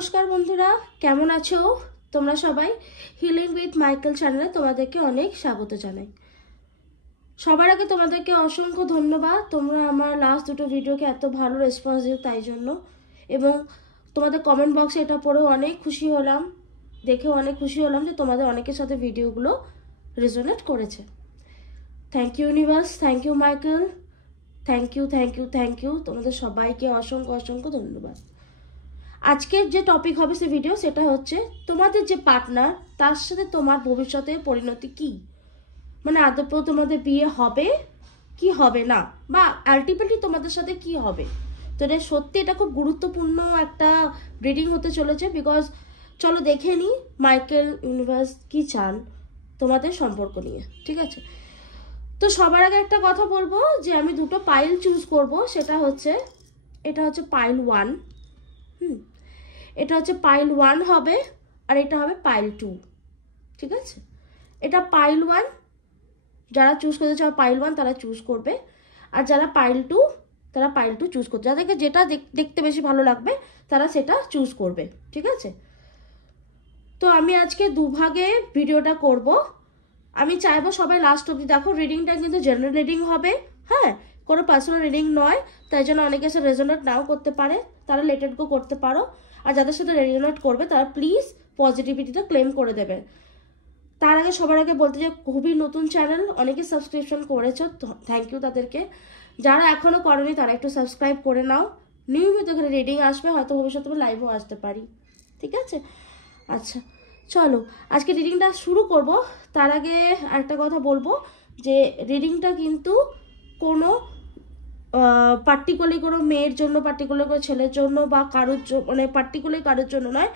নমস্কার বন্ধুরা, কেমন আছো তোমরা সবাই? হিলিং উইথ মাইকেল চ্যানেলে তোমাদেরকে অনেক স্বাগত জানাই। সবার আগে তোমাদেরকে অসংখ্য ধন্যবাদ, তোমরা আমার লাস্ট দুটো ভিডিওকে এত ভালো রেসপন্স দিও তাই জন্য। এবং তোমাদের কমেন্ট বক্সে এটা পড়েও অনেক খুশি হলাম, দেখেও অনেক খুশি হলাম যে তোমাদের অনেকের সাথে ভিডিওগুলো রেজোনেট করেছে। Thank you universe, thank you Michael, thank you thank you thank you. তোমাদের সবাইকে অসংখ্য অসংখ্য ধন্যবাদ। আজকের যে টপিক হবে সে ভিডিও, সেটা হচ্ছে তোমাদের যে পার্টনার তার সাথে তোমার ভবিষ্যতে পরিণতি কি, মানে আদৌ তোমাদের বিয়ে হবে কি হবে না, বা আলটিমেটলি তোমাদের সাথে কি হবে। তো এটা সত্যি এটা খুব গুরুত্বপূর্ণ একটা রিডিং হতে চলেছে। বিকজ চলো দেখে নিই মাইকেল ইউনিভার্স কি চান তোমাদের সম্পর্ক নিয়ে, ঠিক আছে? তো সবার আগে একটা কথা বলবো যে আমি দুটো পাইল চুজ করব। সেটা হচ্ছে, এটা হচ্ছে পাইল 1, এটা হচ্ছে পাইল 1 হবে, আর এটা হবে পাইল 2, ঠিক আছে? এটা পাইল 1 যারা চুজ করতে চাও, পাইল 1 তারা চুজ করবে, আর যারা পাইল 2 তারা পাইল 2 চুজ করবে। যাদেরকে যেটা দেখতে বেশি ভালো লাগবে তারা সেটা চুজ করবে, ঠিক আছে? তো আমি আজকে দুভাগে ভিডিওটা করব। আমি চাইবো সবাই লাস্ট অবধি দেখো। রিডিংটা কিন্তু জেনারেল রিডিং হবে, হ্যাঁ, কোনো পার্সোনাল রিডিং নয়। তাই জন্য অনেকে এসে রেজোনেট নাও করতে পারে, তারা লেটেড গো করতে পারো। আর যাদের সাথে রেজোনেট করবে তারা প্লিজ পজিটিভিটিটা ক্লেম করে দেবে। তার আগে সবার আগে বলতে যে খুবই নতুন চ্যানেল, অনেকে সাবস্ক্রিপশন করেছো, থ্যাংক ইউ তাদেরকে। যারা এখনো করেনি তারা একটু সাবস্ক্রাইব করে নাও। নিয়মিত এখানে রিডিং আসবে, হয়তো ভবিষ্যতে আমি লাইভও আসতে পারি, ঠিক আছে? আচ্ছা চলো আজকে রিডিংটা শুরু করব। তার আগে একটা কথা বলবো যে রিডিংটা কিন্তু কোনো পার্টিকুলারলি কোনো মেয়ের জন্য, পার্টিকুলার কোনো ছেলের জন্য বা কারোর জন্য, মানে পার্টিকুলার কারোর জন্য নয়।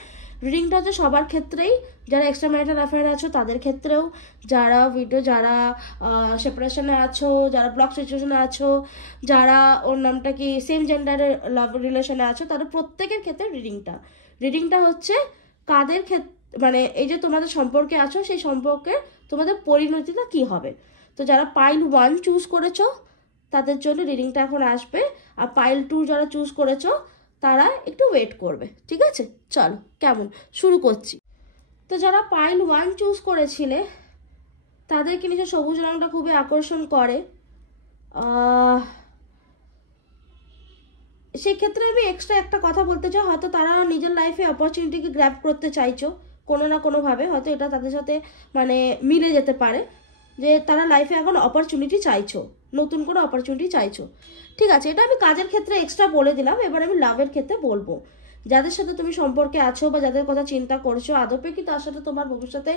রিডিংটা হচ্ছে সবার ক্ষেত্রেই, যারা এক্সট্রা ম্যারিটাল অ্যাফেয়ারে আছো তাদের ক্ষেত্রেও, যারা যারা সেপারেশনে আছো, যারা ব্লক সিচুয়েশনে আছো, যারা ওর নামটা কি সেম জেন্ডারের লাভ রিলেশনে আছো, তাদের প্রত্যেকের ক্ষেত্রে রিডিংটা হচ্ছে কাদের ক্ষেত্রে, মানে এই যে তোমাদের সম্পর্কে আছো সেই সম্পর্কে তোমাদের পরিণতিটা কি হবে। তো যারা পাইল 1 চুজ করেছো তাদের জন্য রিডিংটা এখন আসবে, আর পাইল 2 যারা চুজ করেছো তারা একটু ওয়েট করবে, ঠিক আছে? চলো কেমন শুরু করছি। তো যারা পাইল 1 চুজ করেছিলে তাদেরকে নিজের সবুজ রঙটা খুবই আকর্ষণ করে। সেক্ষেত্রে আমি এক্সট্রা একটা কথা বলতে চাই, হয়তো তারা নিজের লাইফে অপরচুনিটিকে গ্র্যাব করতে চাইছো কোনো না কোনোভাবে, হয়তো এটা তাদের সাথে মানে মিলে যেতে পারে যে তারা লাইফে এখন অপরচুনিটি চাইছো, নতুন করে অপরচুনিটি চাইছো, ঠিক আছে? এটা আমি কাজের ক্ষেত্রে এক্সট্রা বলে দিলাম। এবার আমি লাভের ক্ষেত্রে বলবো, যাদের সাথে তুমি সম্পর্কে আছো বা যাদের কথা চিন্তা করছো, আদপে কি তার সাথে তোমার ভবিষ্যতে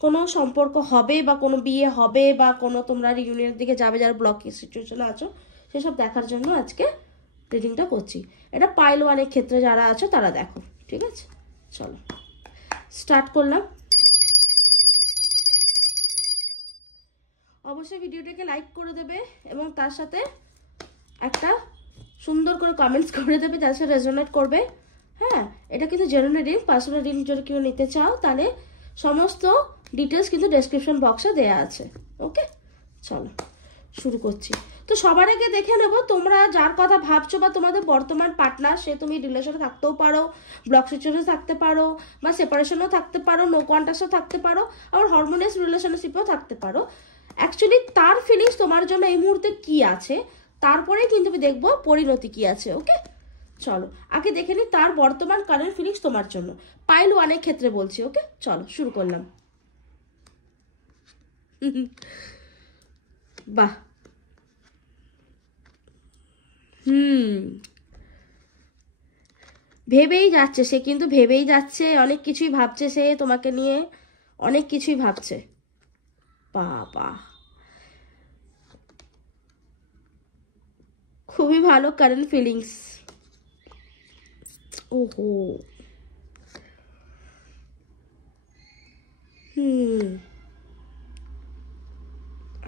কোনো সম্পর্ক হবে বা কোনো বিয়ে হবে বা কোনো তোমরা রিউনিয়নের দিকে যাবে, যারা ব্লক সিচুয়েশনে আছো সেসব দেখার জন্য আজকে রিডিংটা করছি। এটা পাইল 1 এর ক্ষেত্রে যারা আছো তারা দেখো, ঠিক আছে? চলো স্টার্ট করলাম। অবশ্যই ভিডিওটাকে লাইক করে দেবে এবং তার সাথে একটা সুন্দর করে কমেন্টস করে দেবে যার সাথে রেজোনেট করবে। হ্যাঁ, এটা কিন্তু জেনারেল রিডিং, পার্সোনাল রিডিং যদি কেউ নিতে চাও তাহলে সমস্ত ডিটেলস কিন্তু ডেসক্রিপশন বক্সে দেওয়া আছে। ওকে চলো শুরু করছি। তো সবার আগে দেখে নেব তোমরা যার কথা ভাবছো বা তোমাদের বর্তমান পার্টনার, সে তুমি রিলেশনে থাকতেও পারো, ব্লক সিচুয়েশনে থাকতে পারো, বা সেপারেশনেও থাকতে পারো, নো কন্ট্যাক্টও থাকতে পারো, আবার হরমোনাস রিলেশনশিপেও থাকতে পারো। অ্যাকচুয়ালি তার ফিলিংস তোমার জন্য এই মুহূর্তে কি আছে, তারপরে কিন্তু আমি দেখবো পরিণতি কি আছে। ওকে চলো আগে দেখে নিই তার বর্তমান কারেন্ট ফিলিংস তোমার জন্য, পাইল 1 এর ক্ষেত্রে বলছি। ওকে চলো শুরু করলাম। বাহ, ভেবেই যাচ্ছে সে, কিন্তু ভেবেই যাচ্ছে, অনেক কিছুই ভাবছে সে তোমাকে নিয়ে, অনেক কিছুই ভাবছে। বাবা, খুবই ভালো কারেন্ট ফিলিংস। ওহো,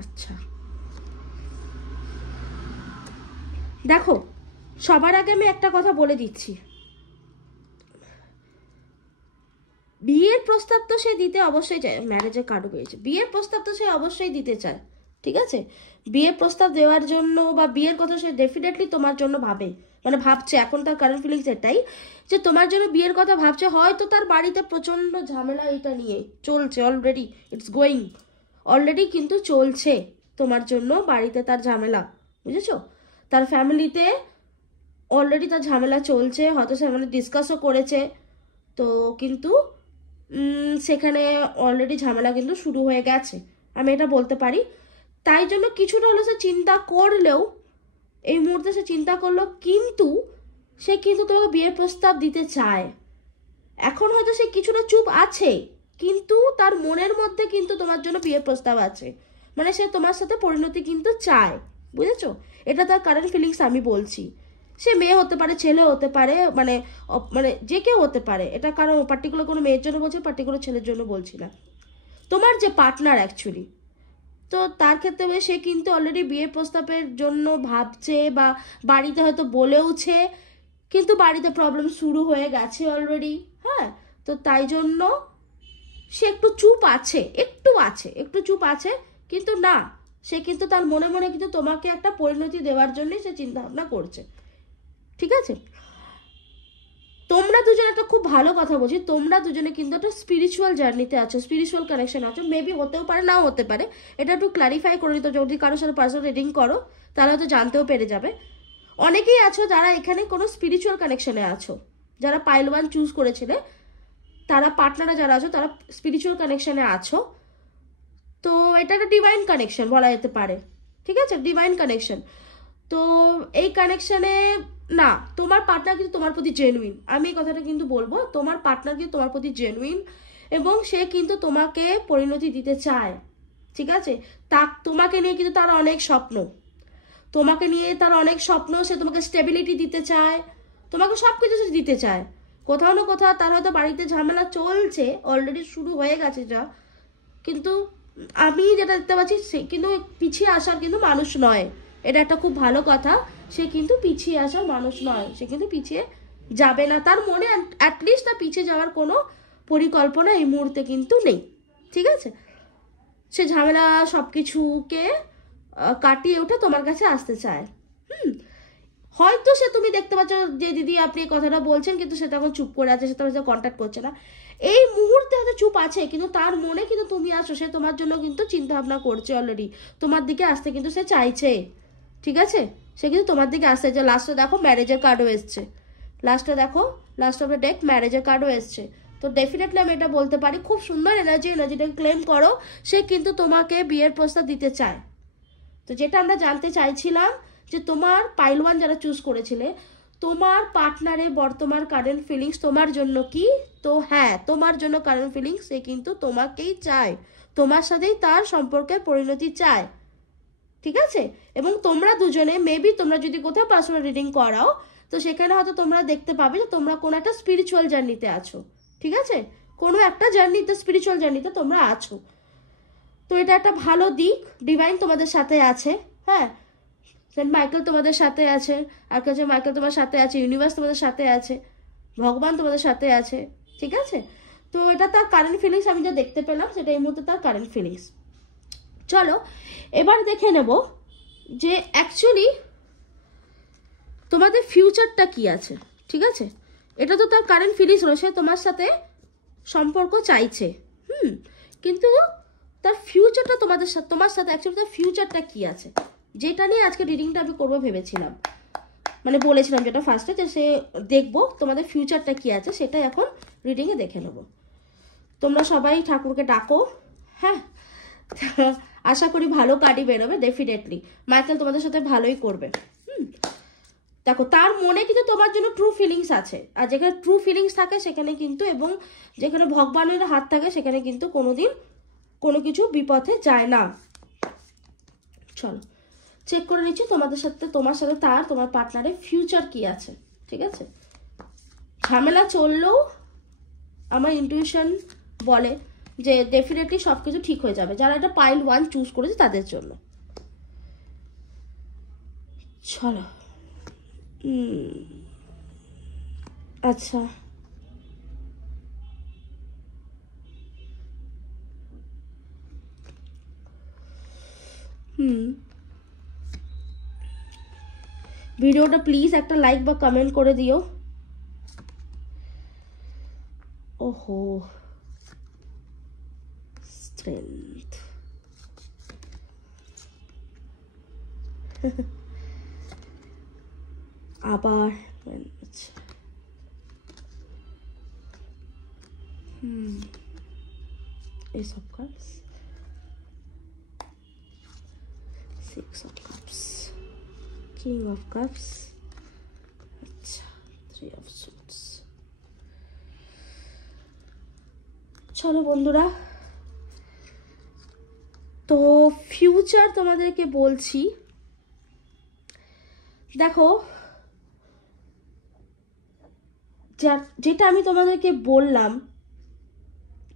আচ্ছা দেখো, সবার আগে আমি একটা কথা বলে দিচ্ছি, বিয়ের প্রস্তাব তো সে দিতে অবশ্যই চায়, ম্যারেজের কার্ডও পেয়েছে, বিয়ের প্রস্তাব তো সে অবশ্যই দিতে চায়, ঠিক আছে? বিয়ের প্রস্তাব দেওয়ার জন্য বা বিয়ের কথা সে ডেফিনেটলি তোমার জন্য ভাবে, মানে ভাবছে, এখন তার কারেন্ট ফিলিংস এটাই যে তোমার জন্য বিয়ের কথা ভাবছে। হয়তো তার বাড়িতে প্রচন্ড ঝামেলা এটা নিয়ে চলছে, অলরেডি ইটস গোয়িং, অলরেডি কিন্তু চলছে তোমার জন্য বাড়িতে তার ঝামেলা, বুঝেছো? তার ফ্যামিলিতে অলরেডি তার ঝামেলা চলছে, হয়তো সে মানে ডিসকাসও করেছে, তো কিন্তু সেখানে অলরেডি ঝামেলা কিন্তু শুরু হয়ে গেছে, আমি এটা বলতে পারি। তাই জন্য কিছুটা হলো সে চিন্তা করলেও, এই মুহূর্তে সে চিন্তা করলো, কিন্তু সে কিন্তু তোমাকে বিয়ের প্রস্তাব দিতে চায়। এখন হয়তো সে কিছুটা চুপ আছে, কিন্তু তার মনের মধ্যে কিন্তু তোমার জন্য বিয়ের প্রস্তাব আছে, মানে সে তোমার সাথে পরিণতি কিন্তু চায়, বুঝেছো? এটা তার কারেন্ট ফিলিংস আমি বলছি। সে মেয়ে হতে পারে, ছেলে হতে পারে, মানে মানে যে কেউ হতে পারে, এটা কারণ পার্টিকুলার কোনো মেয়ের জন্য বলছি, পার্টিকুলার ছেলের জন্য বলছি না। তোমার যে পার্টনার অ্যাকচুয়ালি, তো তার ক্ষেত্রে সে কিন্তু অলরেডি বিয়ের প্রস্তাবের জন্য ভাবছে, বা বাড়িতে হয়তো বলেওছে, কিন্তু বাড়িতে প্রবলেম শুরু হয়ে গেছে অলরেডি। হ্যাঁ, তো তাই জন্য সে একটু চুপ আছে, একটু চুপ আছে, কিন্তু না, সে কিন্তু তার মনে মনে কিন্তু তোমাকে একটা পরিণতি দেওয়ার জন্যই সে চিন্তা ভাবনা করছে, ঠিক আছে? তোমরা দুজনে একটা খুব ভালো কথা বলছি, তোমরা দুজনে কিন্তু একটা স্পিরিচুয়াল জার্নিতে আছো, স্পিরিচুয়াল কানেকশন আছো, মেবি হতেও পারে, নাও হতে পারে, এটা একটু ক্লারিফাই করে নিতে। যদি কারোর সাথে পার্সোনাল রিডিং করো তাহলে হয়তো জানতেও পেরে যাবে। অনেকেই আছো যারা এখানে কোনো স্পিরিচুয়াল কানেকশনে আছো, যারা পাইল 1 চুজ করেছিলে, তারা পার্টনারে যারা আছো তারা স্পিরিচুয়াল কানেকশনে আছো। তো এটা একটা ডিভাইন কানেকশন বলা যেতে পারে, ঠিক আছে? Divine connection. তো এই কানেকশনে না, তোমার পার্টনার কিন্তু তোমার প্রতি জেনুইন, আমি এই কথাটা কিন্তু বলবো, তোমার পার্টনার কিন্তু তোমার প্রতি জেনুইন, এবং সে কিন্তু তোমাকে পরিণতি দিতে চায়, ঠিক আছে? তোমাকে নিয়ে কিন্তু তার অনেক স্বপ্ন, তোমাকে নিয়ে তার অনেক স্বপ্ন, সে তোমাকে স্টেবিলিটি দিতে চায়, তোমাকে সব কিছু সে দিতে চায়। কোথাও না কোথাও তার হয়তো বাড়িতে ঝামেলা চলছে, অলরেডি শুরু হয়ে গেছে যা, কিন্তু আমি যেটা দেখতে পাচ্ছি, সে কিন্তু পিছিয়ে আসার কিন্তু মানুষ নয়, এটা একটা খুব ভালো কথা। সে কিন্তু পিছিয়ে আসার মানুষ নয়, সে কিন্তু পিছিয়ে যাবে না, তার মনে অ্যাটলিস্ট তার পিছিয়ে যাওয়ার কোনো পরিকল্পনা এই মুহূর্তে কিন্তু নেই, ঠিক আছে? সে ঝামেলা সব কিছুকে কাটিয়ে উঠে তোমার কাছে আসতে চায়। হয়তো সে, তুমি দেখতে পাচ্ছ যে দিদি আপনি এই কথাটা বলছেন, কিন্তু সে তখন চুপ করে আছে, সে তোমার সাথে কন্ট্যাক্ট করছে না, এই মুহূর্তে হয়তো চুপ আছে, কিন্তু তার মনে কিন্তু তুমি আসো, সে তোমার জন্য কিন্তু চিন্তা ভাবনা করছে অলরেডি, তোমার দিকে আসতে কিন্তু সে চাইছে, ঠিক আছে? সে কিন্তু তোমার দিকে আসতে চাইছে। লাস্টে দেখো ম্যারেজের কার্ডও এসছে, লাস্টে দেখো, লাস্ট অফ দ্য ডেক ম্যারেজের কার্ডও এসছে। তো ডেফিনেটলি আমি এটা বলতে পারি, খুব সুন্দর এনার্জিটাকে ক্লেম করো, সে কিন্তু তোমাকে বিয়ের প্রস্তাব দিতে চায়। তো যেটা আমরা জানতে চাইছিলাম, যে তোমার পাইল 1 যারা চুজ করেছিলে, তোমার পার্টনারের বর্তমান কারেন্ট ফিলিংস তোমার জন্য কি? তো হ্যাঁ, তোমার জন্য কারেন্ট ফিলিংস, সে কিন্তু তোমাকেই চায়, তোমার সাথেই তার সম্পর্কের পরিণতি চায়, ঠিক আছে? এবং তোমরা দুজনে মেবি, তোমরা যদি কোথাও পার্সোনাল রিডিং করাও, তো সেখানে হয়তো তোমরা দেখতে পাবে যে তোমরা কোনো একটা স্পিরিচুয়াল জার্নিতে আছো, ঠিক আছে? কোনো একটা জার্নিতে, স্পিরিচুয়াল জার্নিতে তোমরা আছো। তো এটা একটা ভালো দিক, ডিভাইন তোমাদের সাথে আছে, হ্যাঁ, সেন্ট মাইকেল তোমাদের সাথে আছে, আর কাছে মাইকেল তোমার সাথে আছে, ইউনিভার্স তোমাদের সাথে আছে, ভগবান তোমাদের সাথে আছে, ঠিক আছে? তো এটা তার কারেন্ট ফিলিংস, আমি যা দেখতে পেলাম সেটা এই মুহূর্তে তার কারেন্ট ফিলিংস। চলো এবার দেখে নেব যে অ্যাকচুয়ালি তোমাদের ফিউচারটা কি আছে, ঠিক আছে? এটা তো তার কারেন্ট ফিলিংস রয়েছে, তোমার সাথে সম্পর্ক চাইছে, কিন্তু তার ফিউচারটা তোমাদের সাথে, তোমার সাথে অ্যাকচুয়ালি তার ফিউচারটা কি আছে, যেটা নিয়ে আজকে রিডিংটা আমি করবো ভেবেছিলাম, মানে বলেছিলাম যেটা ফার্স্টে, যে সে দেখবো তোমাদের ফিউচারটা কি আছে, সেটা এখন রিডিংয়ে দেখে নেব। তোমরা সবাই ঠাকুরকে ডাকো, হ্যাঁ, আশা করি ভালো কার্ডই বেরোবে ডেফিনেটলি, মাইকেল তোমাদের সাথে ভালোই করবে। দেখো তার মনে কিন্তু তোমার জন্য ট্রু ফিলিংস আছে, আর যেখানে ট্রু ফিলিংস থাকে সেখানে কিন্তু, এবং যেখানে ভগবানের হাত থাকে সেখানে কিন্তু কোনোদিন কোনো কিছু বিপথে যায় না। চলো চেক করে নিচ্ছি তোমাদের সাথে, তোমার সাথে তার, তোমার পার্টনারের ফিউচার কি আছে, ঠিক আছে? ঝামেলা চললেও আমার ইনটিউশন বলে যে ডেফিনেটলি সব কিছু ঠিক হয়ে যাবে, যারা এটা পাইল 1 চুজ করেছে তাদের জন্য। চলো, আচ্ছা, ভিডিওটা প্লিজ একটা লাইক বা কমেন্ট করে দিও। ওহো, স্ট্রেংথ আবার Ace of Cups, Six of Cups, King of Cups, Three of Swords। চলো বন্ধুরা, তো ফিউচার তোমাদেরকে বলছি। দেখো, যেটা আমি তোমাদেরকে বললাম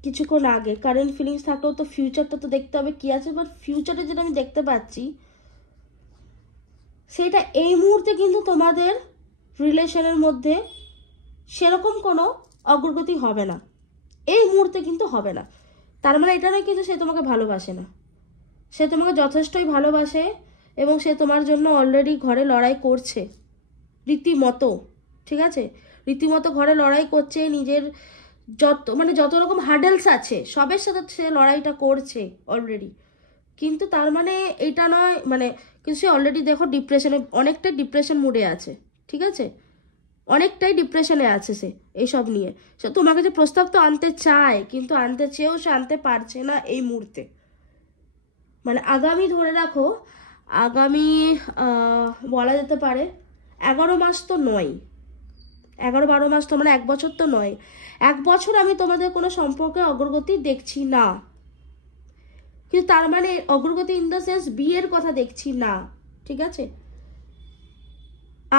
কিছুক্ষণ আগে, কারেন্ট ফিলিংস থাকলেও তো ফিউচারটা তো দেখতে হবে কি আছে, বাট ফিউচারে যেটা আমি দেখতে পাচ্ছি সেটা এই মুহূর্তে কিন্তু তোমাদের রিলেশনের মধ্যে সেরকম কোনো অগ্রগতি হবে না, এই মুহূর্তে কিন্তু হবে না। তার মানে এটা নয় কিন্তু সে তোমাকে ভালোবাসে না, সে তোমাকে যথেষ্টই ভালোবাসে এবং সে তোমার জন্য অলরেডি ঘরে লড়াই করছে রীতিমতো, ঠিক আছে, রীতিমতো ঘরে লড়াই করছে, নিজের যত রকম হার্ডেলস আছে সবের সাথে সে লড়াইটা করছে অলরেডি। কিন্তু তার মানে এটা নয়, কিন্তু সে অলরেডি দেখো ডিপ্রেশনে, অনেকটাই ডিপ্রেশন মুডে আছে, ঠিক আছে, অনেকটাই ডিপ্রেশনে আছে সে এইসব নিয়ে। সে তোমাকে যে প্রস্তাব তো আনতে চায়, কিন্তু আনতে চেয়েও সে আনতে পারছে না এই মুহূর্তে। আগামী ধরে রাখো, আগামী বলা যেতে পারে 11 মাস তো নয়, 11-12 মাস তো 1 বছর তো নয়, 1 বছর আমি তোমাদের কোনো সম্পর্কে অগ্রগতি দেখছি না। কিন্তু তার মানে অগ্রগতি ইন দ্য সেন্স বিয়ের কথা দেখছি না, ঠিক আছে।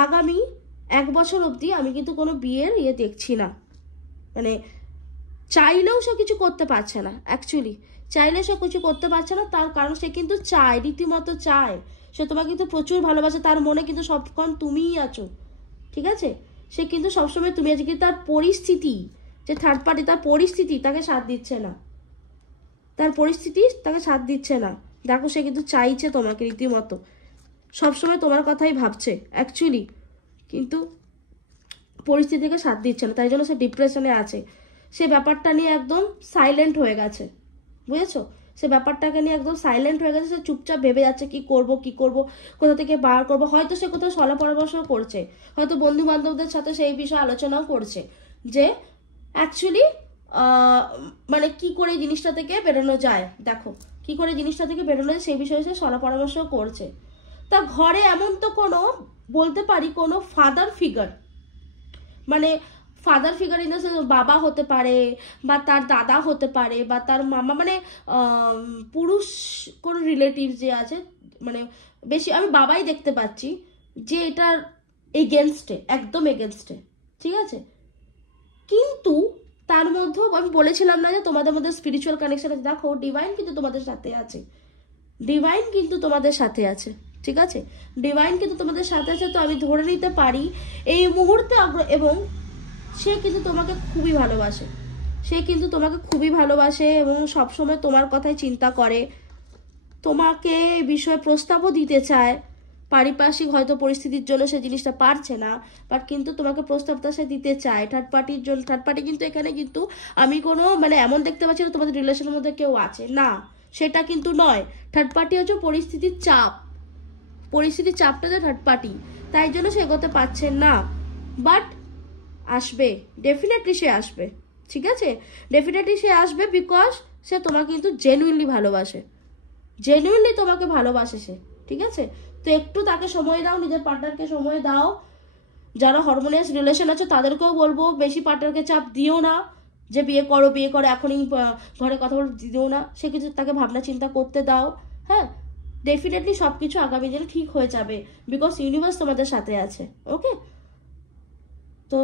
আগামী 1 বছর অবধি আমি কিন্তু কোনো বিয়ের দেখছি না। চাইলেও সে কিছু করতে পারছে না, অ্যাকচুয়ালি চাইলে সে কিছু করতে পারছে না। তার কারণ সে কিন্তু চায়, রীতিমতো চায়, সে তোমাকে কিন্তু প্রচুর ভালোবাসে, তার মনে কিন্তু সবক্ষণ তুমিই আছো, ঠিক আছে। সে কিন্তু সবসময় তুমি আছো, কিন্তু তার পরিস্থিতি, যে থার্ড পার্টি, তার পরিস্থিতি তাকে সাথ দিচ্ছে না, তার পরিস্থিতি তাকে সাথ দিচ্ছে না। দেখো, সে কিন্তু চাইছে তোমাকে রীতিমতো, সবসময় তোমার কথাই ভাবছে অ্যাকচুয়ালি, কিন্তু পরিস্থিতিকে সাথ দিচ্ছে না, তাই জন্য সে ডিপ্রেশনে আছে। সে ব্যাপারটা নিয়ে একদম সাইলেন্ট হয়ে গেছে, বুঝেছো, সে ব্যাপারটাকে নিয়ে একদম সাইলেন্ট হয়ে গেছে। সে চুপচাপ ভেবে যাচ্ছে কি করব, কোথা থেকে বার করব। হয়তো সে কোথাও সলা পরামর্শ করছে, হয়তো বন্ধু বান্ধবদের সাথে সেই বিষয়ে আলোচনাও করছে যে অ্যাকচুয়ালি কি করে জিনিসটা থেকে বেরোনো যায়, দেখো কি করে জিনিসটা থেকে বেরোনো যায়, সেই বিষয়ে সে সলা পরামর্শ করছে। তা ঘরে এমন তো কোনো, বলতে পারি কোনো father figure, father figure in the sense বাবা হতে পারে, বা তার দাদা হতে পারে, বা তার মামা, পুরুষ কোনো রিলেটিভ যে আছে, বেশি আমি বাবাই দেখতে পাচ্ছি যে এটার এগেনস্টে, একদম এগেনস্টে, ঠিক আছে। কিন্তু তার মধ্যেও আমি বলেছিলাম না যে তোমাদের মধ্যে স্পিরিচুয়াল কানেকশন আছে, দেখো ডিভাইন কিন্তু তোমাদের সাথে আছে, ডিভাইন কিন্তু তোমাদের সাথে আছে, ঠিক আছে, ডিভাইন কিন্তু তোমাদের সাথে আছে। তো আমি ধরে নিতে পারি এই মুহূর্তে এবং সে কিন্তু তোমাকে খুবই ভালোবাসে, সে কিন্তু তোমাকে খুবই ভালোবাসে এবং সবসময় তোমার কথাই চিন্তা করে, তোমাকে বিষয়ে প্রস্তাবও দিতে চায়। পারিপার্শ্বিক হয়তো পরিস্থিতির জন্য সে জিনিসটা পারছে না, বাট কিন্তু তোমাকে প্রস্তাবটা সে দিতে চায়। থার্ড পার্টির জন্য, থার্ড পার্টি কিন্তু এখানে কিন্তু আমি কোনো এমন দেখতে পাচ্ছি না তোমাদের রিলেশনের মধ্যে কেউ আছে, না, সেটা কিন্তু নয়। থার্ড পার্টি হচ্ছে পরিস্থিতির চাপটা যে থার্ড পার্টি, তাই জন্য সে এগোতে পারছে না। বাট আসবে, ডেফিনেটলি সে আসবে, ঠিক আছে, ডেফিনেটলি সে আসবে, বিকজ সে তোমাকে কিন্তু জেনুইনলি ভালোবাসে, জেনুইনলি তোমাকে ভালোবাসে সে, ঠিক আছে। তো একটু তাকে সময় দাও, নিজের পার্টনারকে সময় দাও। যারা হরমোনিয়াস রিলেশন আছে তাদেরকেও বলবো বেশি পার্টনারকে চাপ দিও না যে বিয়ে করো এখনই ঘরে কথা বলে দিও না, সে কিছু তাকে ভাবনা চিন্তা করতে দাও। হ্যাঁ, ডেফিনেটলি সবকিছু আগামী দিনে ঠিক হয়ে যাবে, বিকজ ইউনিভার্স তোমাদের সাথে আছে। ওকে, তো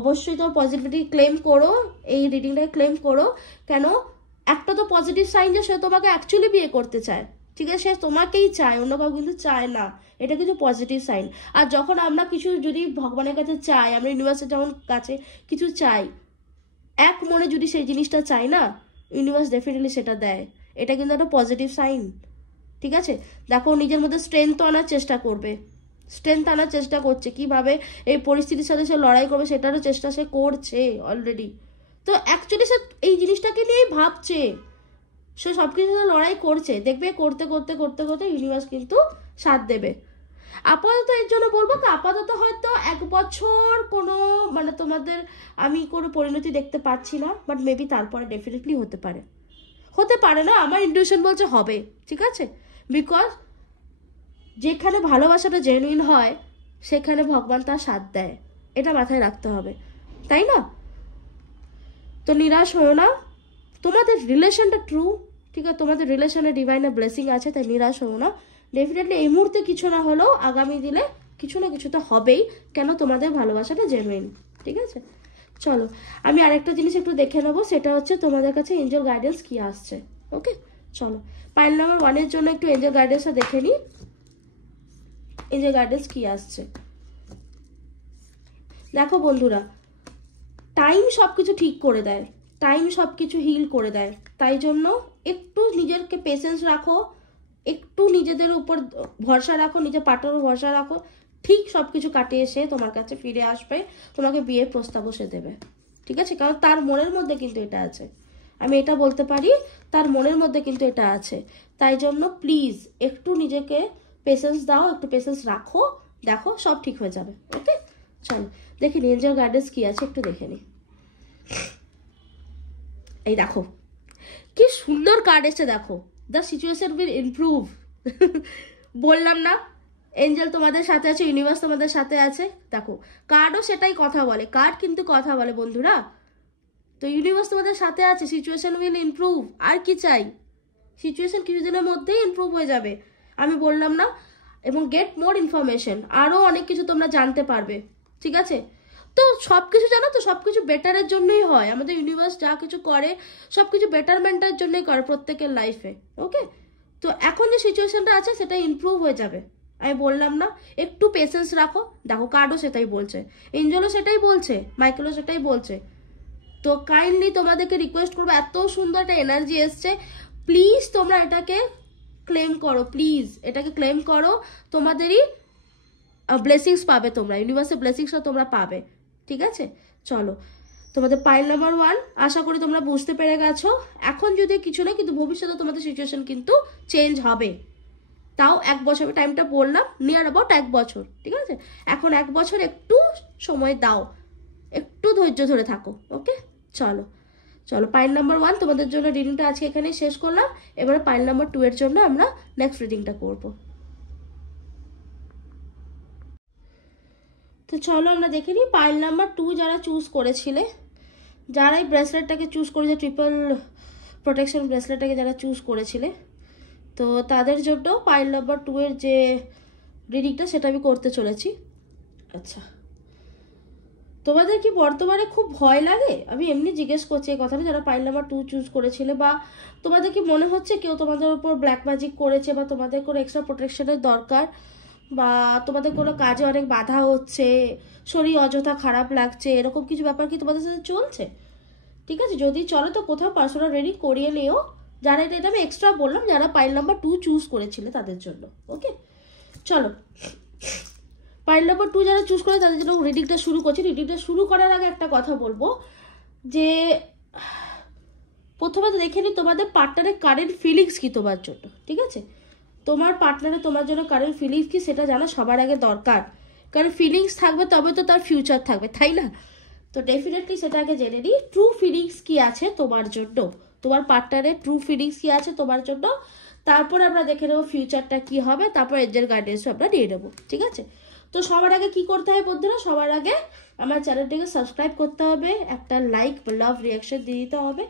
অবশ্যই তো পজিটিভিটি ক্লেম করো, এই রিডিংটাকে ক্লেম করো। কেন, একটা তো পজিটিভ সাইন যে সে তোমাকে অ্যাকচুয়ালি বিয়ে করতে চায়, ঠিক আছে, সে তোমাকেই চায়, অন্য কাউ কিন্তু চায় না, এটা কিন্তু পজিটিভ সাইন। আর যখন আমরা কিছু যদি ভগবানের কাছে চাই, আমরা ইউনিভার্সের যখন কাছে কিছু চাই, এক মনে যদি সেই জিনিসটা চাই না, ইউনিভার্স ডেফিনেটলি সেটা দেয়, এটা কিন্তু একটা পজিটিভ সাইন, ঠিক আছে। দেখো, নিজের মধ্যে স্ট্রেংথ আনার চেষ্টা করবে, স্ট্রেংথ আনার চেষ্টা করছে, কিভাবে এই পরিস্থিতির সাথে সে লড়াই করবে সেটারও চেষ্টা সে করছে অলরেডি। তো অ্যাকচুয়ালি সে এই জিনিসটাকে নিয়েই ভাবছে, সে সব কিছুর সাথে লড়াই করছে। দেখবে করতে করতে করতে করতে ইউনিভার্স কিন্তু সাথ দেবে। আপাতত এর জন্য বলবো তো, আপাতত হয়তো 1 বছর কোনো মানে তোমাদের আমি কোনো পরিণতি দেখতে পাচ্ছি না, বাট মেবি তারপরে ডেফিনেটলি হতে পারে, হতে পারে না, আমার ইনটিউশন বলছে হবে, ঠিক আছে? বিকজ যেখানে ভালোবাসাটা জেনুইন হয় সেখানে ভগবান তার সাথ দেয়, এটা মাথায় রাখতে হবে, তাই না? তো নিরাশ হও না, তোমাদের রিলেশনটা ট্রু, ঠিক আছে? তোমাদের রিলেশনে ডিভাইনের ব্লেসিং আছে, তাই নিরাশ হও না। ডেফিনেটলি এই মুহূর্তে কিছু না হলেও আগামী দিনে কিছু না কিছু তো হবেই, কেন তোমাদের ভালোবাসাটা জেনুইন, ঠিক আছে? চলো আমি আরেকটা জিনিস একটু দেখে নেবো, সেটা হচ্ছে তোমাদের কাছে এঞ্জেল গাইডেন্স কি আসছে। ওকে, চলো পাইল নাম্বার 1 এর জন্য একটু এঞ্জেল গাইডেন্সটা দেখে নিই, এঞ্জেল গাইডেন্স কি আসছে। দেখো বন্ধুরা, টাইম সব কিছু ঠিক করে দেয়, টাইম সব কিছু হিল করে দেয়, তাই জন্য একটু নিজেকে পেশেন্স রাখো, একটু নিজেদের উপর ভরসা রাখো, নিজের পার্টনারের ভরসা রাখো, ঠিক সব কিছু কাটিয়ে এসে তোমার কাছে ফিরে আসবে, তোমাকে বিয়ের প্রস্তাবও সে দেবে, ঠিক আছে? কারণ তার মনের মধ্যে কিন্তু এটা আছে, আমি এটা বলতে পারি, তার মনের মধ্যে কিন্তু এটা আছে। তাই জন্য প্লিজ একটু নিজেকে পেশেন্স দাও, একটু পেশেন্স রাখো, দেখো সব ঠিক হয়ে যাবে। ওকে, চলো দেখি এঞ্জেল গাইডেন্স কি আছে, একটু দেখে নি। এই দেখো কি সুন্দর কার্ড এসে, দেখো দ্য সিচুয়েশন উইল ইমপ্রুভ। বললাম না এঞ্জেল তোমাদের সাথে আছে, ইউনিভার্স তোমাদের সাথে আছে। দেখো কার্ডও সেটাই কথা বলে, কার্ড কিন্তু কথা বলে বন্ধুরা। তো ইউনিভার্স তোমাদের সাথে আছে, সিচুয়েশন উইল ইমপ্রুভ, আর কি চাই? সিচুয়েশন কিছুদিনের মধ্যেই ইমপ্রুভ হয়ে যাবে, আমি বললাম না? এবং গেট মোর ইনফরমেশন, আরও অনেক কিছু তোমরা জানতে পারবে, ঠিক আছে? তো সব কিছু জানো তো, সব কিছু বেটারের জন্যই হয়, আমাদের ইউনিভার্স যা কিছু করে সব কিছু বেটারমেন্টের জন্যই করে প্রত্যেকের লাইফে। ওকে, তো এখন যে সিচুয়েশনটা আছে সেটা ইমপ্রুভ হয়ে যাবে, আমি বললাম না? একটু পেশেন্স রাখো। দেখো কার্ডও সেটাই বলছে, এঞ্জেলও সেটাই বলছে, মাইকেলও সেটাই বলছে। তো কাইন্ডলি তোমাদেরকে রিকোয়েস্ট করবো, এত সুন্দর একটা এনার্জি এসছে, প্লিজ তোমরা এটাকে ক্লেম করো, প্লিজ এটাকে ক্লেম করো, তোমাদেরই ব্লেসিংস পাবে তোমরা, ইউনিভার্সের ব্লেসিংসটা তোমরা পাবে, ঠিক আছে? চলো তোমাদের পাইল নাম্বার 1 আশা করি তোমরা বুঝতে পেরে গেছো। এখন যদি কিছু না, কিন্তু ভবিষ্যতে তোমাদের সিচুয়েশন কিন্তু চেঞ্জ হবে, তাও 1 বছর, আমি টাইমটা বললাম নিয়ার অ্যাবাউট 1 বছর, ঠিক আছে? এখন 1 বছর একটু সময় দাও, একটু ধৈর্য ধরে থাকো। ওকে, চলো চলো পাইল নাম্বার 1 তোমাদের জন্য রিডিংটা আজকে এখানে শেষ করলাম। এবারে পাইল নাম্বার 2 এর জন্য আমরা নেক্সট রিডিংটা করব। তো চলো আমরা দেখে নিই পাইল নাম্বার 2 যারা চুজ করেছিলে, যারা এই ব্রেসলেটটাকে চুজ করেছে, ট্রিপল প্রোটেকশন ব্রেসলেটটাকে যারা চুজ করেছিলে, তো তাদের জন্য পাইল নাম্বার 2 এর যে রিডিংটা সেটা আমি করতে চলেছি। আচ্ছা, তোমাদের কি বর্তমানে খুব ভয় লাগে? আমি এমনি জিজ্ঞেস করছি এই কথাটা, যারা পাইল নাম্বার 2 চুজ করেছিলে, বা তোমাদের কি মনে হচ্ছে কেউ তোমাদের উপর ব্ল্যাক ম্যাজিক করেছে, বা তোমাদের কোনো এক্সট্রা প্রোটেকশনের দরকার, বা তোমাদের কোনো কাজে অনেক বাধা হচ্ছে, শরীর অযথা খারাপ লাগছে, এরকম কিছু ব্যাপার কি তোমাদের সাথে চলছে? ঠিক আছে, যদি চলো তো কোথাও পার্সোনাল রিডিং করিয়ে নিও, যারা এটা আমি এক্সট্রা বললাম, যারা পাইল নাম্বার 2 চুজ করেছিলে তাদের জন্য। ওকে, চলো পাইল নাম্বার 2 যারা চুজ করে তাদের জন্য রিডিংটা শুরু করছি। রিডিংটা শুরু করার আগে একটা কথা বলবো, যে প্রথমে দেখে নিই তোমাদের পার্টনারের কারেন্ট ফিলিংস কি তোমার জন্য, ঠিক আছে? তোমার পার্টনারে তোমার জন্য কারেন্ট ফিলিংস কি সেটা জানা সবার আগে দরকার, কারণ ফিলিংস থাকবে তবে তো তার ফিউচার থাকবে, তাই না? তো ডেফিনেটলি সেটা আগে জেনে নিই, ট্রু ফিলিংস কি আছে তোমার জন্য, তোমার পার্টনারের ট্রু ফিলিংস কি আছে তোমার জন্য, তারপর আমরা দেখে নেবো ফিউচারটা কি হবে, তারপর এঞ্জেল গাইডেন্সও আমরা নিয়ে নেবো, ঠিক আছে? তো সবার আগে কি করতে হয় বন্ধুরা, সবার আগে আমার চ্যানেলটাকে সাবস্ক্রাইব করতে হবে, একটা লাইক লাভ রিয়াকশন দিয়ে দিতে হবে,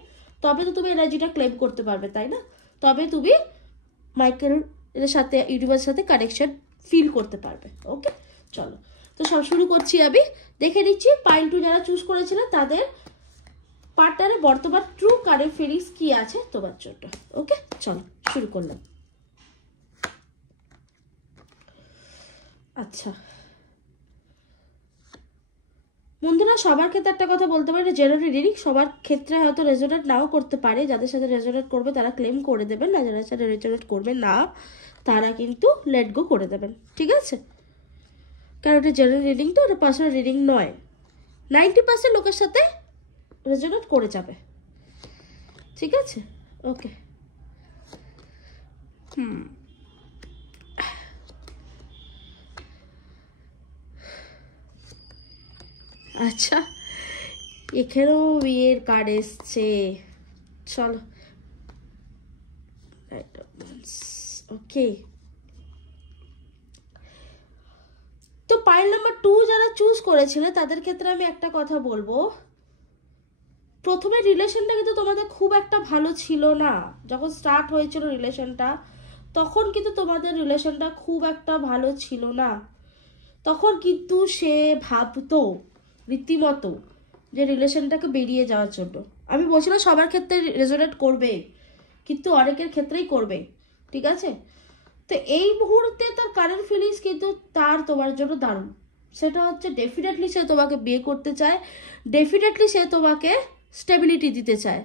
তবে তো তুমি এনার্জিটা ক্লেম করতে পারবে, তাই না? তবে তুমি মাইকেল এর সাথে, ইউনিভার্সের সাথে কানেকশন ফিল করতে পারবে। ওকে, চলো তো সব শুরু করছি। আমি দেখে নিচ্ছি পাইল 2 যারা চুজ করেছিল তাদের পার্টনারে বর্তমান ট্রু কারেন্ট ফিলিংস কি আছে তোমার জন্য। ওকে, চলো শুরু করলাম। আচ্ছা বন্ধুরা, সবার ক্ষেত্রে একটা কথা বলতে পারি, জেনারেল রিডিং সবার ক্ষেত্রে হয়তো রেজোনেট নাও করতে পারে, যাদের সাথে রেজোনেট করবে তারা ক্লেম করে দেবেন, না যাদের সাথে রেজোনেট করবে না তারা কিন্তু লেট গো করে দেবেন, ঠিক আছে? কারণ এটা জেনারেল রিডিং তো, এটা পার্সোনাল রিডিং নয়। 90% লোকের সাথে রেজোনেট করে যাবে, ঠিক আছে? ওকে, আচ্ছা, এখানেও বিয়ের কার্ড এসছে। চলো, ওকে। তো পাইল নাম্বার 2 যারা চুজ করেছিলে তাদের ক্ষেত্রে আমি একটা কথা বলবো, প্রথমে রিলেশনটা কিন্তু তোমাদের খুব একটা ভালো ছিল না। যখন স্টার্ট হয়েছিল রিলেশনটা, তখন কিন্তু তোমাদের রিলেশনটা খুব একটা ভালো ছিল না। তখন কিন্তু সে ভাবতো রীতিমতো যে রিলেশনটাকে বেরিয়ে যাওয়ার জন্য। আমি বলছিলাম সবার ক্ষেত্রে রেজোনেট করবে, কিন্তু অনেকের ক্ষেত্রেই করবে, ঠিক আছে? তো এই মুহূর্তে তার কারেন্ট ফিলিংস কিন্তু তার তোমার জন্য দারুণ। সেটা হচ্ছে ডেফিনেটলি সে তোমাকে বিয়ে করতে চায়, ডেফিনেটলি সে তোমাকে স্টেবিলিটি দিতে চায়।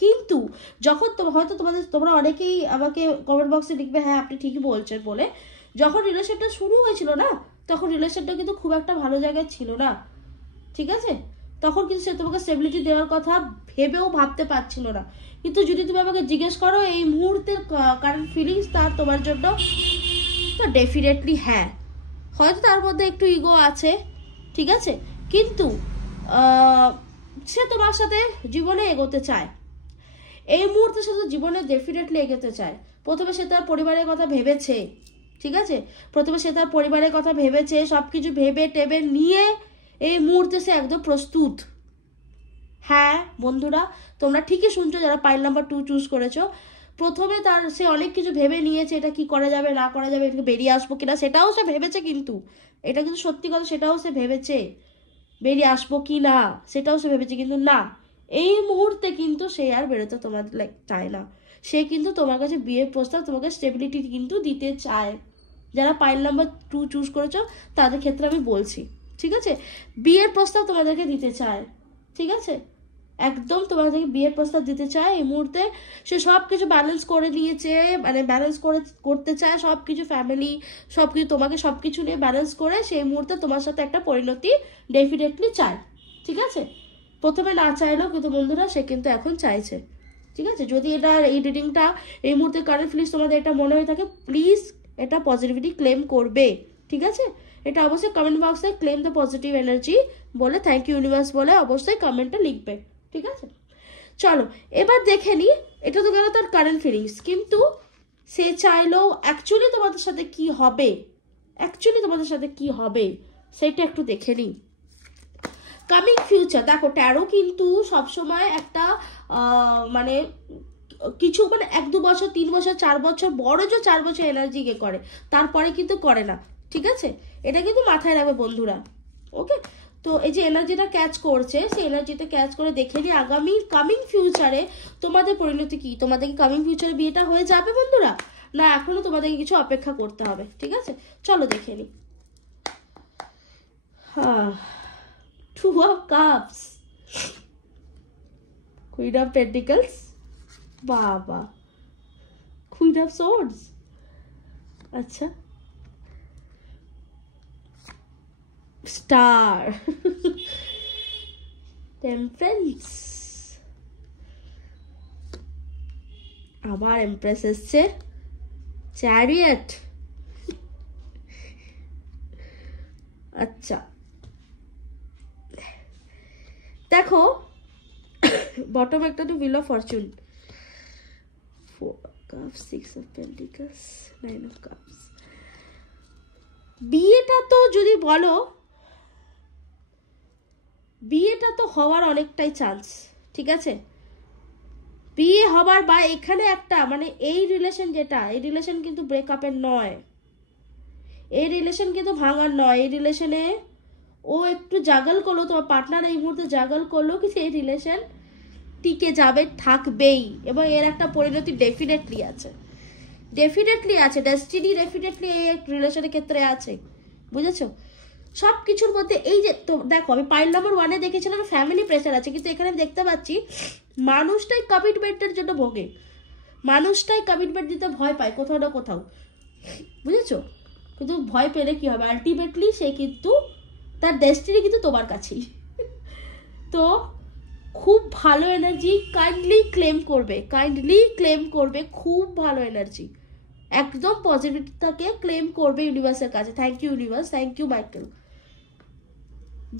কিন্তু যখন হয়তো তোমরা অনেকেই আমাকে কমেন্ট বক্সে লিখবে হ্যাঁ আপনি ঠিকই বলছেন বলে, যখন রিলেশনটা শুরু হয়েছিল না, তখন রিলেশনটা কিন্তু খুব একটা ভালো জায়গায় ছিল না, ঠিক আছে? তখন কিন্তু সে তোমাকে স্টেবিলিটি দেওয়ার কথা ভেবেও ভাবতে পারছিল না। কিন্তু যদি তুমি আমাকে জিজ্ঞেস করো এই মুহূর্তের কারেন্ট ফিলিংস তার তোমার জন্য, তো ডেফিনেটলি হ্যাঁ। হয়তো তার মধ্যে একটু ইগো আছে, ঠিক আছে, কিন্তু সে তোমার সাথে জীবনে এগোতে চায়, এই মুহূর্তে সে জীবনে ডেফিনেটলি এগোতে চায়। প্রথমে সে তার পরিবারের কথা ভেবেছে, ঠিক আছে? প্রথমে সে তার পরিবারের কথা ভেবেছে, সবকিছু ভেবে টেবে নিয়ে এই মুহূর্তে সে একদম প্রস্তুত। হ্যাঁ বন্ধুরা, তোমরা ঠিকই শুনছো যারা পাইল নাম্বার 2 চুজ করেছো। প্রথমে সে অনেক কিছু ভেবে নিয়েছে, এটা কি করা যাবে না করা যাবে, এটাকে বেরিয়ে আসবো কিনা সেটাও সে ভেবেছে, কিন্তু এটা কিন্তু সত্যি কথা, সেটাও সে ভেবেছে বেরিয়ে আসবো কি না, সেটাও সে ভেবেছে। কিন্তু না, এই মুহূর্তে কিন্তু সে আর বেরোতে তোমাদের চায় না। সে কিন্তু তোমার কাছে বিয়ের প্রস্তাব, তোমাকে স্টেবিলিটি কিন্তু দিতে চায়। যারা পাইল নাম্বার 2 চুজ করেছো তাদের ক্ষেত্রে আমি বলছি, ঠিক আছে? বিয়ের প্রস্তাব তোমাদেরকে দিতে চায়, ঠিক আছে? একদম তোমাদেরকে বিয়ের প্রস্তাব দিতে চায়। এই মুহূর্তে সে সব কিছু ব্যালেন্স করে নিয়েছে, মানে ব্যালেন্স করতে চায় সব কিছু, ফ্যামিলি সব কিছু, তোমাকে সব কিছু নিয়ে ব্যালেন্স করে সেই মুহূর্তে তোমার সাথে একটা পরিণতি ডেফিনেটলি চায়, ঠিক আছে? প্রথমে না চাইলেও কিন্তু বন্ধুরা সে কিন্তু এখন চাইছে, ঠিক আছে? যদি এই রিডিংটা এই মুহূর্তে কারেন্ট ফিলিংস তোমাদের এটা মনে হয়ে থাকে, প্লিজ এটা পজিটিভিটি ক্লেম করবে, ঠিক আছে? এটা অবশ্যই কমেন্ট বক্সে ক্লেম দ্য পজিটিভ এনার্জি বলে, থ্যাংক ইউ ইউনিভার্স বলে অবশ্যই কমেন্টটা লিখবে, ঠিক আছে? চলো এবার দেখে নি, এটা তো গেল তার কারেন্ট ফিলিংস। কিন্তু সে চাইলো অ্যাকচুয়ালি তোমাদের সাথে কি হবে, সেটা একটু দেখে নি। কামিং ফিউচার, দেখো ট্যারো কিন্তু সবসময় একটা মানে কিছু মানে 1-2 বছর 3 বছর 4 বছর বড় যে 4 বছর এনার্জি করে, তারপরে কিন্তু করে না, ঠিক আছে? এটা কিন্তু মাথায় রাখবে বন্ধুরা, ওকে? তো এই যে এনার্জিটা ক্যাচ করছে, সেই এনার্জিটা ক্যাচ করে দেখে নি আগামী কামিং ফিউচারে তোমাদের পরিণতি কি। তোমাদের কি কামিং ফিউচারে বিয়েটা হয়ে যাবে বন্ধুরা, না এখনো তোমাদেরকে কিছু অপেক্ষা করতে হবে, ঠিক আছে? চলো দেখে নি। হ্যাঁ, 2 of Cups, Queen of Pentacles, বাবা, Queen of Swords, আচ্ছা, Star, Temperance, আবার Empress এসছে, Chariot, আচ্ছা দেখো বটম একটা তো Wheel of Fortune, 4 of Cups, 6 of Pentacles, 9 of Cups। বিয়েটা তো যদি বলো, বিয়েটা তো হওয়ার অনেকটাই চান্স, ঠিক আছে? বিয়ে হবার বা এখানে একটা মানে এই রিলেশন যেটা, এই রিলেশন কিন্তু ব্রেকআপের নয়, এই রিলেশন কিন্তু ভাঙার নয়। এই রিলেশনে ও একটু জাগল করলো, তোমার পার্টনার এই মুহূর্তে জাগল করলো, কিন্তু এই রিলেশন টিকে যাবে, থাকবেই, এবং এর একটা পরিণতি ডেফিনেটলি আছে, ডেস্টিনি ডেফিনেটলি এই রিলেশনের ক্ষেত্রে আছে, বুঝেছো? সব কিছুর মধ্যে এই যে তো দেখো, আমি পাইল নাম্বার 1-এ দেখেছিলাম ফ্যামিলি প্রেশার আছে, কিন্তু এখানে দেখতে পাচ্ছি মানুষটাই কমিটমেন্টের জন্য ভোগে, মানুষটাই কমিটমেন্ট দিতে ভয় পায় কোথাও না কোথাও, বুঝেছো? কিন্তু ভয় পেলে কি হবে, আলটিমেটলি সে কিন্তু তার ডেস্টিনি কিন্তু তোমার কাছেই। তো খুব ভালো এনার্জি, কাইন্ডলি ক্লেম করবে, খুব ভালো এনার্জি, একদম পজিটিভটাকে ক্লেম করবে ইউনিভার্সের কাছে। Thank you universe, thank you Michael.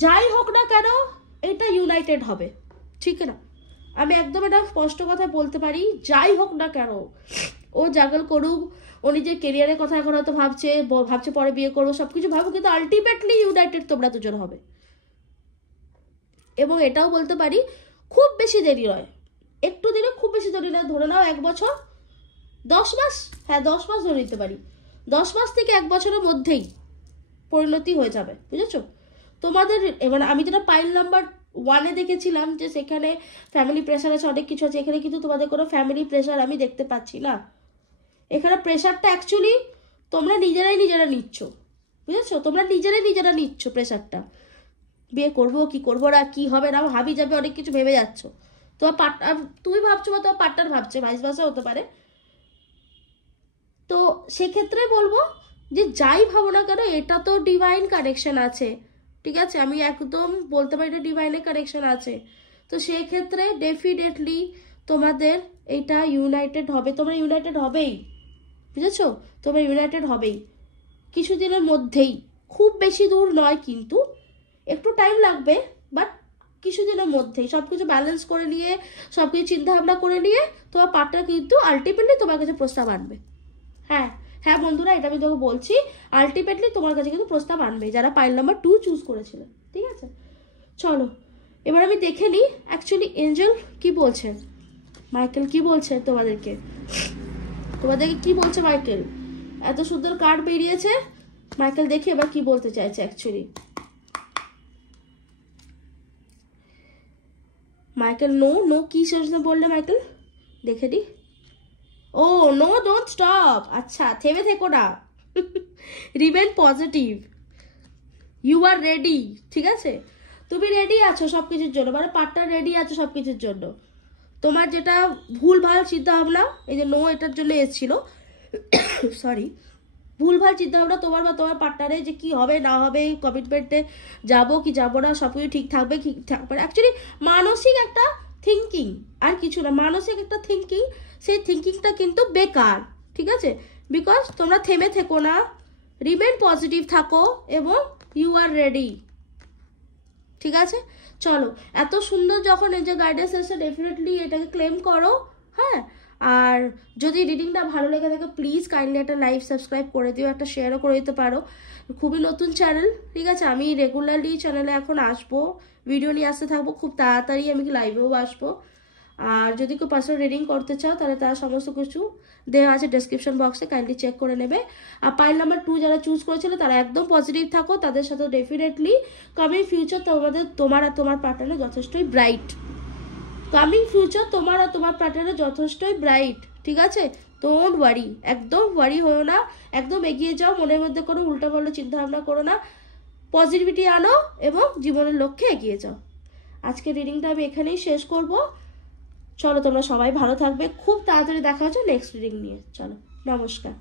যাই হোক না কেন এটা ইউনাইটেড হবে, ঠিক না? আমি একদম এটা স্পষ্ট কথা বলতে পারি, যাই হোক না কেন ও জাগল করুক, ও নিজের কেরিয়ারের কথা এখন হয়তো ভাবছে পরে বিয়ে করবো, সবকিছু ভাবো, কিন্তু আলটিমেটলি ইউনাইটেড তোমরা দুজন হবে। এবং এটাও বলতে পারি খুব বেশি দেরি নয়, একটু দিনে, খুব বেশি দেরি নয়, ধরে নাও 1 বছর 10 মাস, হ্যাঁ 10 মাস ধরে নিতে পারি, 10 মাস থেকে 1 বছরের মধ্যেই পরিণতি হয়ে যাবে, বুঝেছো? তোমাদের এবার আমি যেটা পাইল নাম্বার 1-এ দেখেছিলাম যে সেখানে ফ্যামিলি প্রেশার আছে, অনেক কিছু আছে, এখানে কিন্তু তোমাদের কোনো ফ্যামিলি প্রেশার আমি দেখতে পাচ্ছি না। এখানে প্রেশারটা অ্যাকচুয়ালি তোমরা নিজেরা নিচ্ছ, বুঝেছো? তোমরা নিজেরা নিচ্ছ প্রেশারটা, বিয়ে করবো কি করবো না, কি হবে না, হাবি যাবে, অনেক কিছু ভেবে যাচ্ছ। তোমার পার্টনার, তুমি ভাবছো বা তোমার পার্টনার ভাবছে, ভাইস ভার্সা হতে পারে। তো সেক্ষেত্রে বলবো যে যাই ভাবো না কেন এটা তো ডিভাইন কানেকশন আছে, ঠিক আছে? আমি একদম বলতে পারি এটা ডিভাইনের কানেকশন আছে। তো সেক্ষেত্রে ডেফিনেটলি তোমাদের এটা ইউনাইটেড হবে, তোমরা ইউনাইটেড হবেই, বুঝেছো? তোমরা ইউনাইটেড হবেই কিছুদিনের মধ্যেই, খুব বেশি দূর নয়, কিন্তু একটু টাইম লাগবে, বাট কিছুদিনের মধ্যেই সবকিছু ব্যালেন্স করে নিয়ে, সবকিছু চিন্তা ভাবনা করে নিয়ে তোমার পার্টনার কিন্তু আলটিমেটলি তোমার কাছে প্রস্তাব আনবে। হ্যাঁ হ্যাঁ বন্ধুরা, এটা আমি তোকে বলছি, আলটিমেটলি তোমার কাছে কিন্তু প্রস্তাব আনবে যারা পাইল নাম্বার 2 চুজ করেছিল, ঠিক আছে? চলো এবার আমি দেখে নিই অ্যাকচুয়ালি এঞ্জেল কি বলছে, মাইকেল কি বলছে তোমাদেরকে কি বলছে মাইকেল। এত সুন্দর কার্ড বেরিয়েছে, মাইকেল দেখি এবার কি বলতে চাইছে অ্যাকচুয়ালি। মাইকেল নো কি সোচনা বললে মাইকেল, দেখে দি। ও নো, ডোন্ট স্টপ, আচ্ছা থেমে থেকো না, remain positive, you are ready, ঠিক আছে? তুমি রেডি আছো সবকিছুর জন্য, মানে পার্টনার রেডি আছো সবকিছুর জন্য। তোমার যেটা ভুলভাল চিন্তা ভাবনা, এই যে নো এটার জন্য এসেছিল, সরি, ভুলভাল চিন্তা ভাবনা তোমার বা তোমার পার্টনারে যে কি হবে না হবে, কমিটমেন্টে যাবো কি যাবো না, সবকিছু ঠিক থাকবে কি থাকবে না, অ্যাকচুয়ালি মানসিক একটা থিঙ্কিং, আর কিছু না, মানসিক একটা থিঙ্কিং, সেই থিঙ্কিংটা কিন্তু বেকার, ঠিক আছে? বিকজ তোমরা থেমে থেকো না, রিমেন পজিটিভ থাকো এবং ইউ আর রেডি, ঠিক আছে? চলো এত সুন্দর যখন এই যে গাইডেন্স এসে ডেফিনেটলি এটাকে ক্লেম করো, হ্যাঁ? আর যদি রিডিংটা ভালো লেগে থাকে প্লিজ কাইন্ডলি একটা লাইক সাবস্ক্রাইব করে দিও, একটা শেয়ারও করে দিতে পারো। খুবই নতুন চ্যানেল, ঠিক আছে? আমি রেগুলারলি চ্যানেলে এখন আসবো, ভিডিও নিয়ে আসতে থাকবো, খুব তাড়াতাড়ি আমি লাইভেও আসবো। আর যদি কেউ পার্সোনাল রিডিং করতে চাও তাহলে তার সমস্ত কিছু দেওয়া আছে ডেসক্রিপশন বক্সে, কাইন্ডলি চেক করে নেবে। আর পাইল নাম্বার 2 যারা চুজ করেছিল তারা একদম পজিটিভ থাকো, তাদের সাথে ডেফিনেটলি কামিং ফিউচার তোমার আর তোমার পার্টনারের যথেষ্টই ব্রাইট, কামিং ফিউচার তোমার আর তোমার পার্টনারের যথেষ্টই ব্রাইট, ঠিক আছে? ডোন্ট ওয়ারি, একদম ওয়ারি হও না, একদম এগিয়ে যাও, মনের মধ্যে কোনো উল্টাপাল্টা চিন্তা ভাবনা করো না, পজিটিভিটি আনো এবং জীবনের লক্ষ্যে এগিয়ে যাও। আজকে রিডিংটা আমি এখানেই শেষ করব। চলো তোমরা সবাই ভালো থাকবে, খুব তাড়াতাড়ি দেখা হচ্ছে নেক্সট রিডিং নিয়ে। চলো নমস্কার।